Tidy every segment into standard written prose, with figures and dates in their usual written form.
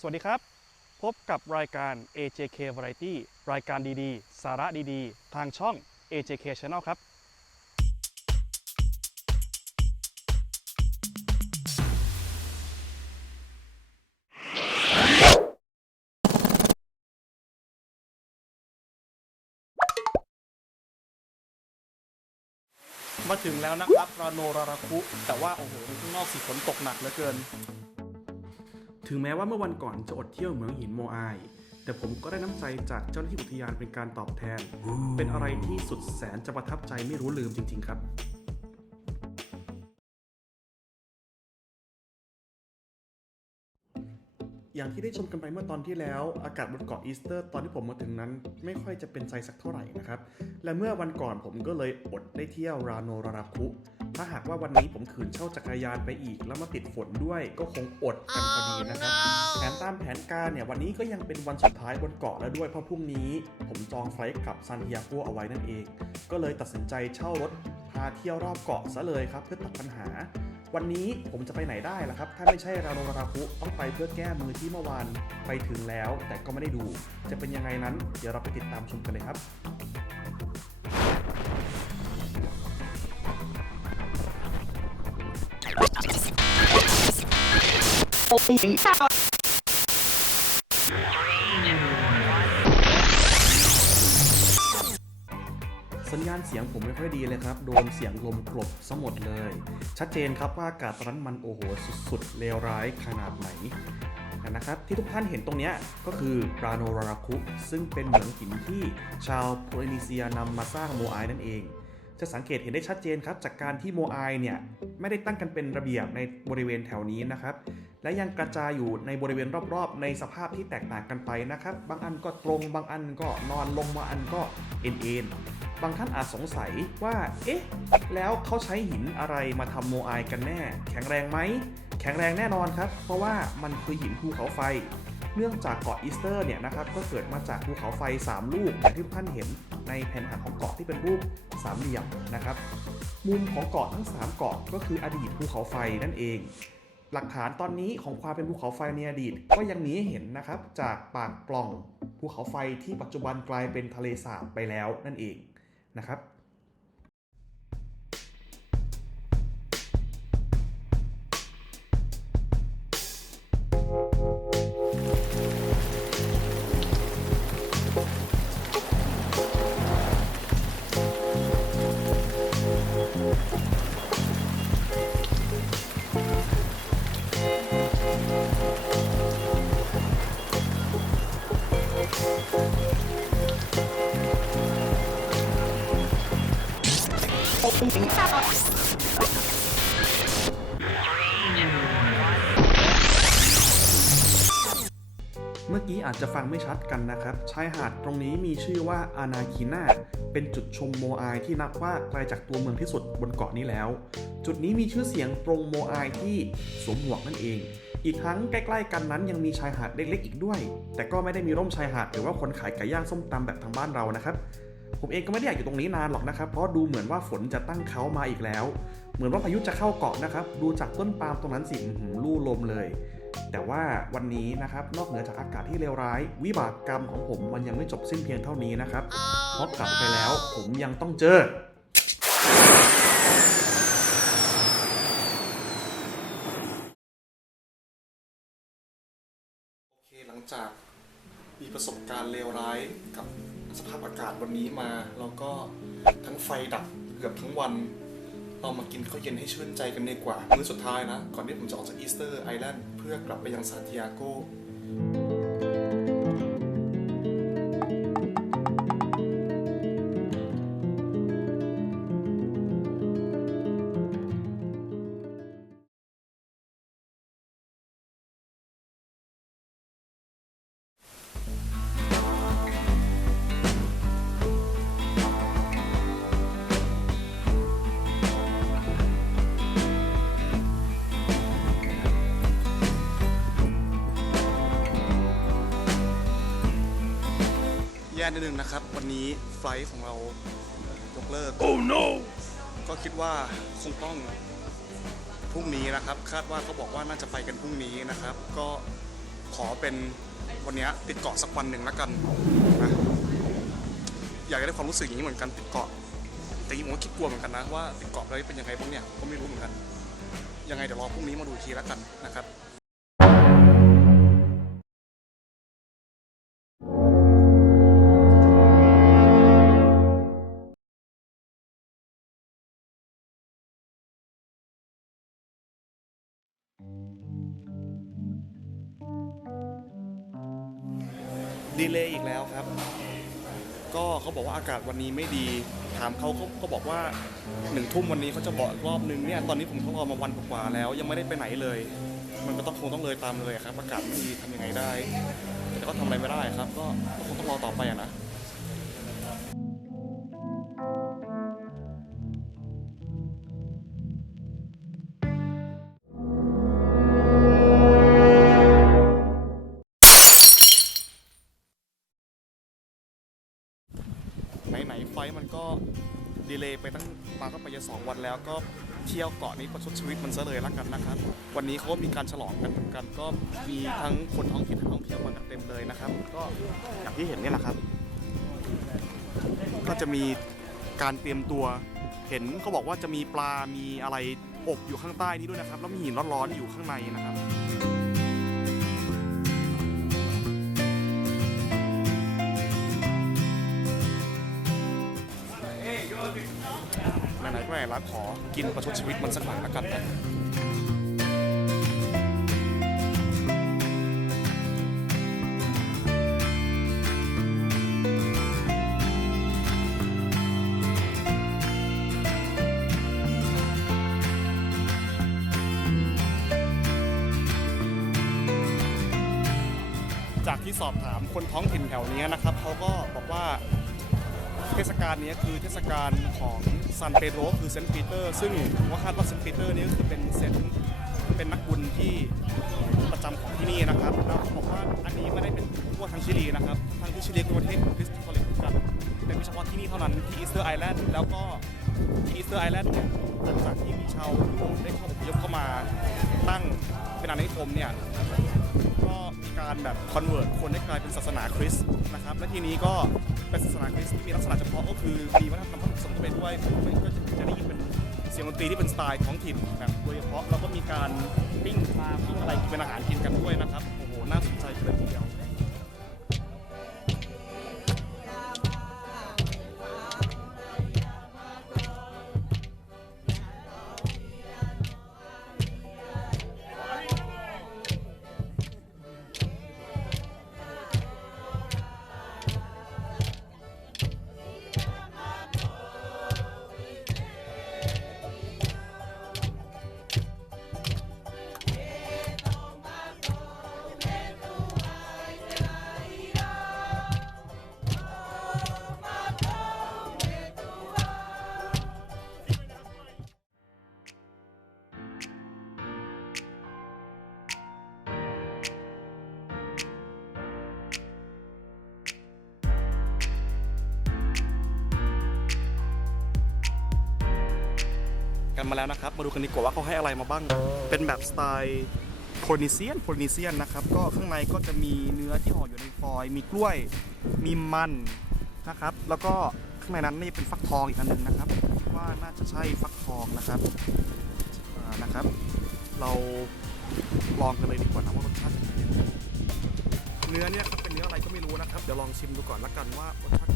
สวัสดีครับพบกับรายการ AJK Variety รายการดีๆ สาระดีๆ ทางช่อง AJK Channel ครับมาถึงแล้วนะครับราโนราราคุแต่ว่าโอ้โหข้างนอกสีฝนตกหนักเหลือเกินถึงแม้ว่าเมื่อวันก่อนจะอดเที่ยวเหมืองหินโมอายแต่ผมก็ได้น้ำใจจากเจ้าหน้าที่อุทยานเป็นการตอบแทนเป็นอะไรที่สุดแสนจะประทับใจไม่รู้ลืมจริงๆครับอย่างที่ได้ชมกันไปเมื่อตอนที่แล้วอากาศบนเกาะอีสเตอร์ตอนที่ผมมาถึงนั้นไม่ค่อยจะเป็นใจสักเท่าไหร่นะครับและเมื่อวันก่อนผมก็เลยอดได้เที่ยวราโนราราคุถ้าหากว่าวันนี้ผมขืนเช่าจักรยานไปอีกแล้วมาติดฝนด้วยก็คงอดกันพอดีนะครับแถมตามแผนการเนี่ยวันนี้ก็ยังเป็นวันสุดท้ายบนเกาะแล้วด้วยเพราะพรุ่งนี้ผมจองไฟล์กลับซานติอาโกเอาไว้นั่นเองก็เลยตัดสินใจเช่ารถพาเที่ยวรอบเกาะซะเลยครับเพื่อตัดปัญหาวันนี้ผมจะไปไหนได้ล่ะครับถ้าไม่ใช่ราโนราราคุต้องไปเพื่อแก้มือที่เมื่อวานไปถึงแล้วแต่ก็ไม่ได้ดูจะเป็นยังไงนั้นเดี๋ยวเราไปติดตามชมกันเลยครับสัญญาณเสียงผมไม่ค่อยดีเลยครับโดนเสียงลมกลบซะหมดเลยชัดเจนครับว่าอากาศตอนนั้นมันโอ้โหสุดๆเลวร้ายขนาดไหนนะครับที่ทุกท่านเห็นตรงนี้ก็คือราโนราราคุซึ่งเป็นเหมืองหินที่ชาวโพลินีเซียนำมาสร้างโมอายนั่นเองจะสังเกตเห็นได้ชัดเจนครับจากการที่โมอายเนี่ยไม่ได้ตั้งกันเป็นระเบียบในบริเวณแถวนี้นะครับและยังกระจายอยู่ในบริเวณรอบๆในสภาพที่แตกต่างกันไปนะครับบางอันก็ตรงบางอันก็นอนลงบางอันก็เอ็นบางท่านอาจสงสัยว่าเอ๊ะแล้วเขาใช้หินอะไรมาทำโมอายกันแน่แข็งแรงไหมแข็งแรงแน่นอนครับเพราะว่ามันคือหินภูเขาไฟเนื่องจากเกาะอีสเตอร์เนี่ยนะครับก็เกิดมาจากภูเขาไฟ3ลูกอย่างที่ท่านเห็นในแผนผังของเกาะที่เป็นรูปสามเหลี่ยมนะครับมุมของเกาะทั้ง3เกาะก็คืออดีตภูเขาไฟนั่นเองหลักฐานตอนนี้ของความเป็นภูเขาไฟในอดีตก็ยังมีให้เห็นนะครับจากปากปล่องภูเขาไฟที่ปัจจุบันกลายเป็นทะเลสาบไปแล้วนั่นเองนะครับเมื่อกี้อาจจะฟังไม่ชัดกันนะครับชายหาดตรงนี้มีชื่อว่าอานาคินาเป็นจุดชมโมอายที่นับว่าไกลจากตัวเมืองที่สุดบนเกาะนี้แล้วจุดนี้มีชื่อเสียงตรงโมอายที่สวมหมวกนั่นเองอีกทั้งใกล้ๆกันนั้นยังมีชายหาดเล็กๆอีกด้วยแต่ก็ไม่ได้มีร่มชายหาดหรือว่าคนขายไก่ย่างส้มตำแบบทางบ้านเรานะครับผมเองก็ไม่ได้อยากอยู่ตรงนี้นานหรอกนะครับเพราะดูเหมือนว่าฝนจะตั้งเขามาอีกแล้วเหมือนว่าพายุจะเข้าเกาะนะครับดูจากต้นปาล์มตรงนั้นสิลู่ลมเลยแต่ว่าวันนี้นะครับนอกเหนือจากอากาศที่เลวร้ายวิบากกรรมของผมมันยังไม่จบสิ้นเพียงเท่านี้นะครับเพราะกลับไปแล้วผมยังต้องเจอโอเคหลังจากมีประสบการณ์เลวร้ายกับสภาพอากาศวันนี้มาแล้วก็ทั้งไฟดับเกือบทั้งวันเรามากินข้าวเย็นให้ชื่นใจกันดีกว่ามื้อสุดท้ายนะก่อนที่ผมจะออกจากอีสเตอร์ไอแลนด์เพื่อกลับไปยังซานติอาโกแย่นิดนึงนะครับวันนี้ไฟล์ของเรายกเลิก Oh no ก็คิดว่าคงต้องพรุ่งนี้นะครับคาดว่าเขาบอกว่าน่าจะไปกันพรุ่งนี้นะครับก็ค ขอเป็นวันนี้ติดเกาะสักวันหนึ่งแล้วกันนะอยากจะได้ความรู้สึกอย่างนี้เหมือนกันติดเกาะแต่ผมก็คิดกลัวเหมือนกันนะว่าติดเกาะแล้วเป็นยังไงบ้างเนี่ยก็ไม่รู้เหมือนกันยังไงเดี๋ยวรอพรุ่งนี้มาดูอีกทีแล้วกันนะครับดีเลย์อีกแล้วครับก็เขาบอกว่าอากาศวันนี้ไม่ดีถามเขาก็บอกว่า1 ทุ่มวันนี้เขาจะบอกรอบนึงเนี่ยตอนนี้ผมก็รอมาวันกว่าแล้วยังไม่ได้ไปไหนเลยมันก็คงต้องเลยตามเลยครับอากาศไม่ดีทำยังไงได้แต่ก็ทำอะไรไม่ได้ครับก็คงต้องรอต่อไปนะไหนไฟมันก็ดีเลย์ไปตั้งมาก็ไปจะ2 วันแล้วก็เที่ยวเกาะนี้ประชดชีวิตมันซะเลยละกันนะครับวันนี้เขาก็มีการฉลองกันเหมือนกันก็มีทั้งคนท้องถิ่นท่องเที่ยวมากันเต็มเลยนะครับก็อย่างที่เห็นนี่แหละครับก็จะมีการเตรียมตัวเห็นเขาบอกว่าจะมีปลามีอะไรอบอยู่ข้างใต้นี้ด้วยนะครับแล้วมีหินร้อนๆอยู่ข้างในนะครับไหนๆก็ไหนละขอกินประชดชีวิตมันสักหน่อยละกันนะจากที่สอบถามคนท้องถิ่นแถวนี้นะครับเขาก็บอกว่าเทศกาลนี้คือเทศกาลของซานเปโดรคือเซนต์ปีเตอร์ซึ่งว่าคาดว่าเซนต์ปีเตอร์นี้ก็คือเป็นนักบุญที่ประจำของที่นี่นะครับแล้วเขาบอกว่าอันนี้ไม่ได้เป็นทั่วทั้งชิลีนะครับทั้งที่ชิลีเป็นประเทศคริสต์คาทอลิกกันเป็นเฉพาะที่นี่เท่านั้นที่อีสเตอร์ไอแลนด์แล้วก็ที่อีสเตอร์ไอแลนด์เนี่ยหลังจากที่มีชาวยุโรปได้เข้าอพยพเข้ามาตั้งเป็นอาณานิคมเนี่ยก็มีการแบบคอนเวิร์ตคนให้กลายเป็นศาสนาคริสต์นะครับและทีนี้ก็เป็นศาสนาคริสต์ที่มีลักษณะเฉพาะก็คือมีวัฒนธรรมผสมกันไปด้วยก็จะได้ยินเป็นเสียงดนตรีที่เป็นสไตล์ท้องถิ่นแบบโดยเฉพาะแล้วก็มีการปิ้งปลาปิ้งอะไรเป็นอาหารกินกันด้วยนะครับโอ้โหน่าสนใจเลยทีเดียวกันมาแล้วนะครับมาดูกันดีกว่าว่าเขาให้อะไรมาบ้างเป็นแบบสไตล์โพลินีเซียนนะครับก็ข้างในก็จะมีเนื้อที่ห่ออยู่ในฟอยล์มีกล้วยมีมันนะครับแล้วก็ข้างในนั้นนี่เป็นฟักทองอีกอันหนึ่งนะครับว่าน่าจะใช่ฟักทองนะครับเราลองกันเลยดีกว่านะว่ารสชาติจะเป็นยังไงเนื้อเนี่ยครับเป็นเนื้ออะไรก็ไม่รู้นะครับเดี๋ยวลองชิมดูก่อนละกันว่ารสชาติ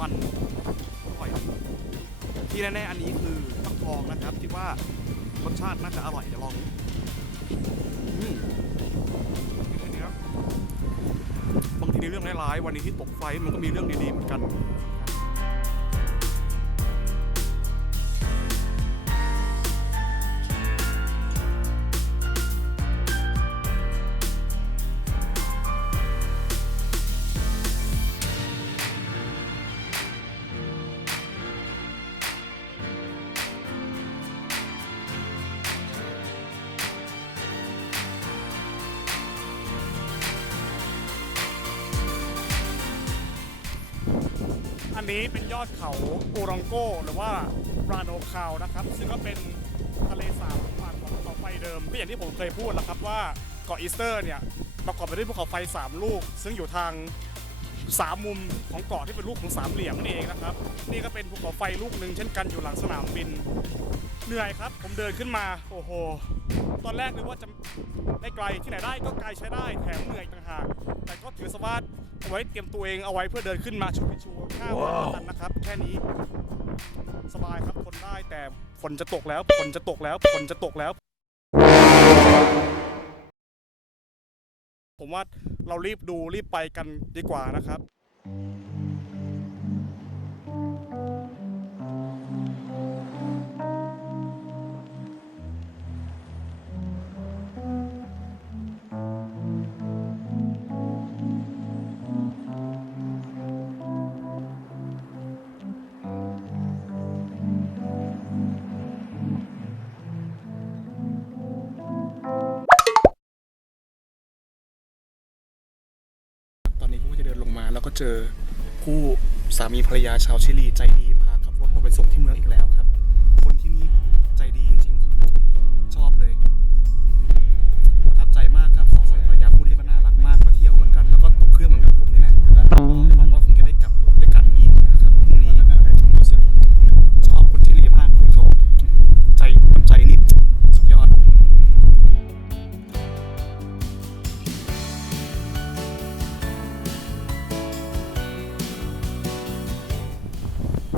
มันอร่อยที่แน่ๆอันนี้คือฟักทองนะครับคิดว่ารสชาติน่าจะอร่อยเดี๋ยวลองบางทีในเรื่องร้ายๆวันนี้ที่ตกไฟมันก็มีเรื่องดีๆเหมือนกันอันนี้เป็นยอดเขาโอรองโกหรือว่าราโนคาวนะครับซึ่งก็เป็นทะเลสาบฝั่งของ เดิมก็อย่างที่ผมเคยพูดแล้วครับว่าเกาะอีสเตอร์เนี่ยประกอบไปด้วยภูเขาไฟ3ลูกซึ่งอยู่ทาง3มุมของเกาะที่เป็นรูปของ3เหลี่ยมนั่นเองนะครับนี่ก็เป็นภูเขาไฟลูกหนึ่งเช่นกันอยู่หลังสนามบินเหนื่อยครับผมเดินขึ้นมาโอ้โหตอนแรกนึกว่าจะได้ไกลที่ไหนได้ก็ไกลใช้ได้แถมเหนื่อยต่างหากแต่ก็ถือสวัสดิ์เอาไว้เตรียมตัวเองเอาไว้เพื่อเดินขึ้นมาชูพิชู5 วันนั้นนะครับแค่นี้สบายครับทนได้แต่ฝนจะตกแล้วฝนจะตกแล้วฝนจะตกแล้วผมว่าเรารีบดูรีบไปกันดีกว่านะครับตอนนี้กูก็จะเดินลงมาแล้วก็เจอคู่สามีภรรยาชาวชิลีใจดีพาขับรถมาไปส่งที่เมืองอีกแล้วครับคนที่นี่ใจดีจริงๆผมชอบเลยประทับใจมากครับสองสามีภรรยาคู่นี้ก็น่ารักมากมาเที่ยวเหมือนกันแล้วก็ตกเครื่องเหมือนกับผมนี่แหละหวังว่าคงจะได้กลับด้วยกันอีกนะครับพรุ่งนี้ผมรู้สึกชอบคนชิลีมากเขาใจนี่สุดยอด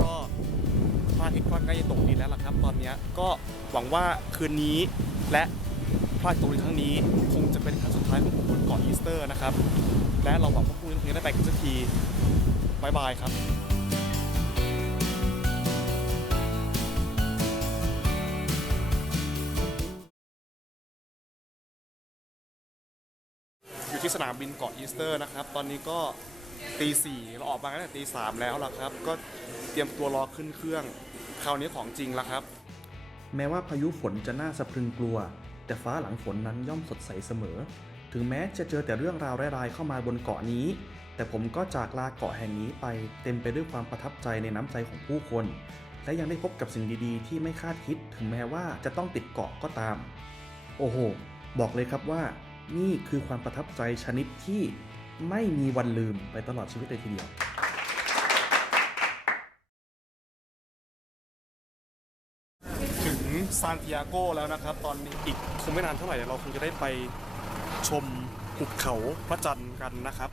ก็พระอาทิตย์ก็ใกล้จะตกดินแล้วล่ะครับตอนนี้ก็หวังว่าคืนนี้และพระอาทิตย์ตกดินครั้งนี้คงจะเป็นครั้งสุดท้ายของผมบนเกาะอีสเตอร์นะครับและเราหวังว่าพรุ่งนี้เราจะได้ไปกันสักทีบ๊ายบายครับอยู่ที่สนามบินเกาะอีสเตอร์นะครับตอนนี้ก็ตีสี่เราออกมาตั้งแต่ตีสามแล้วล่ะครับก็เตรียมตัวรอขึ้นเครื่องคราวนี้ของจริงแล้วครับ แม้ว่าพายุฝนจะน่าสะพรึงกลัวแต่ฟ้าหลังฝนนั้นย่อมสดใสเสมอถึงแม้จะเจอแต่เรื่องราวร้ายๆเข้ามาบนเกาะนี้แต่ผมก็จากลาเกาะแห่งนี้ไปเต็มไปด้วยความประทับใจในน้ำใจของผู้คนและยังได้พบกับสิ่งดีๆที่ไม่คาดคิดถึงแม้ว่าจะต้องติดเกาะก็ตามโอ้โหบอกเลยครับว่านี่คือความประทับใจชนิดที่ไม่มีวันลืมไปตลอดชีวิตเลยทีเดียวถึงซานติอาโกแล้วนะครับตอนนี้อีกคงไม่นานเท่าไหร่เราคงจะได้ไปชมหุบเขาพระจันทร์กันนะครับ